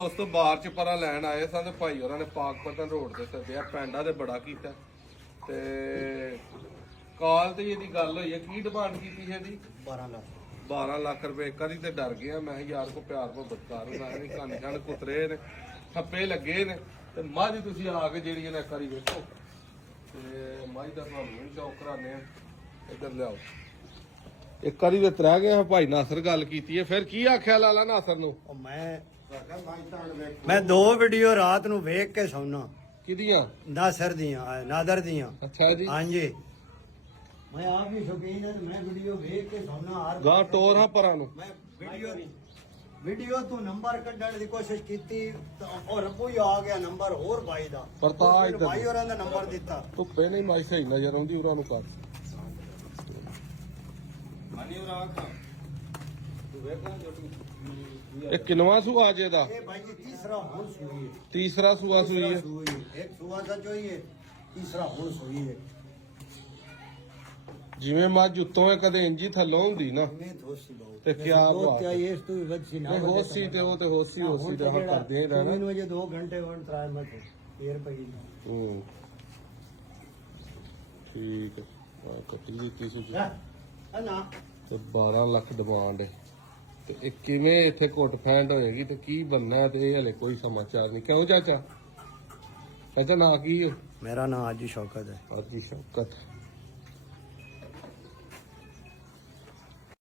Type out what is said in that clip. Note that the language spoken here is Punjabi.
ਉਸ ਤੋਂ ਬਾਹਰ ਚ ਪਰਾਂ ਲੈਣ ਆਏ ਸਨ ਤੇ ਭਾਈ ਹੋਰਾਂ ਨੇ ਪਾਕਪਤਨ ਰੋਡ ਤੇ ਸੱਦਿਆ ਪੈਂਡਾ ਤੇ ਬੜਾ ਕੀਤਾ ਤੇ ਕਾਲ ਤੇ ਇਹਦੀ ਗੱਲ ਹੋਈ ਹੈ ਕੀ ਡਿਮਾਂਡ ਕੀਤੀ ਸੀ ਇਹਦੀ 12 ਲੱਖ ਰੁਪਏ ਇੱਕ ਵਾਰੀ ਤੇ ਡਰ ਗਿਆ ਮੈਂ ਕਿਹਾ ਯਾਰ ਕੋ ਪਿਆਰ ਮੁਹੱਬਤ ਹੁੰਦਾ ਨਹੀਂ ਕੰਨ ਕੰਨ ਕੁਤਰੇ ਨੇ ਥੱਪੇ ਲੱਗੇ ਨੇ ਤੇ ਮੱਝ ਤੁਸੀਂ ਆ ਕੇ ਜਿਹੜੀ ਇਹਨਾਂ ਇੱਕ ਵਾਰੀ ਵੇਖੋ ਤੇ ਮੱਝ ਦਾ ਤੁਹਾਨੂੰ ਵੀ ਸ਼ੌਕ ਕਰਾਣੇ ਆ ਇੱਧਰ ਲਿਆਓ ਇੱਕ ਵਾਰੀ ਤੇ ਤਰਾ ਗਿਆ ਭਾਈ ਨਾਸਰ ਗੱਲ ਕੀਤੀ ਹੈ ਫਿਰ ਕੀ ਆਖਿਆ ਲਾਲਾ ਨਾਸਰ ਨੂੰ ਮੈਂ 2 ਵੀਡੀਓ ਰਾਤ ਨੂੰ ਵੇਖ ਕੇ ਸੌਣਾ ਕਿਹਦੀਆਂ ਨਾਦਰ ਦੀਆਂ ਅੱਛਾ ਜੀ ਹਾਂਜੀ ਮੈਂ ਆਪ ਵੀ ਸ਼ੌਕੀਨ ਹਾਂ ਤੇ ਮੈਂ ਵੀਡੀਓ ਵੇਖ ਕੇ ਸੌਣਾ ਹਰ ਗਾ ਟੋਰ ਹਾਂ ਪਰਾਂ ਨੂੰ ਮੈਂ ਵੀਡੀਓ ਤੋਂ ਨੰਬਰ ਕੱਢਣ ਦੀ ਕੋਸ਼ਿਸ਼ ਕੀਤੀ ਔਰ ਕੋਈ ਆ ਗਿਆ ਨੰਬਰ ਹੋਰ ਬਾਈ ਦਾ ਪਰ ਤਾਂ ਇੱਧਰ ਬਾਈ ਹੋਰਾਂ ਦਾ ਨੰਬਰ ਦਿੱਤਾ ਧੁੱਪੇ ਨਹੀਂ ਮਾਈ ਸਹੀ ਨਜ਼ਰ ਆਉਂਦੀ ਉਹਨਾਂ ਨੂੰ ਕਰ ਇਹ ਕਿੰਨਵਾਂ ਸੂਆ ਜੇ ਦਾ ਇਹ ਬਾਈ ਜੀ ਤੀਸਰਾ ਹੁਣ ਸੂਈ ਹੈ ਤੀਸਰਾ ਸੂਆ ਸੂਈ ਹੈ ਇੱਕ ਸੂਆ ਦਾ ਜੋ ਹੈ ਤੀਸਰਾ ਹੁਣ ਸੂਈ ਹੈ ਜਿਵੇਂ ਮੱਝ ਉੱਤੋਂ ਹੈ ਕਦੇ ਇੰਜੀ ਥੱਲੋਂ ਹੁੰਦੀ ਨਾ ਮੈਂ ਦੋਸੀ ਬਹੁਤ ਤੇ ਕਿਆ ਬਾਤ ਹੈ। ਇਸ ਤੋਂ ਵੀ ਵੱਧ ਸੀ ਨਾ ਹੋਸੀ ਤੇ ਉਹ ਤੇ ਹੋਸੀ ਦਾ ਹੱਕ ਕਰਦੇ ਰਹਿਣਾ ਮੈਨੂੰ ਜੇ 2 ਘੰਟੇ ਵਣ ਤਰਾਇ ਮਤ ਫੇਰ ਪਈ ਹੂੰ ਠੀਕ ਹੈ ਆ ਕੱਟੀ ਦਿੱਤੀ ਸੀ ਨਾ ਤੇ 12 ਲੱਖ ਡਿਮਾਂਡ ਹੈ ਤੇ ਇਹ ਕਿਵੇਂ ਇੱਥੇ ਘੁੱਟ ਫੈਂਟ ਹੋਏਗੀ ਤੇ ਕੀ ਬੰਨਾ ਤੇ ਇਹ ਹਲੇ ਕੋਈ ਸਮਾਚਾਰ ਨਹੀਂ ਕਿਉਂ ਚਾਚਾ ਚਾਚਾ ਨਾ ਕੀ ਹੈ ਮੇਰਾ ਨਾਮ ਅੱਜ ਸ਼ੌਕਤ ਹੈ ਅੱਜ ਸ਼ੌਕਤ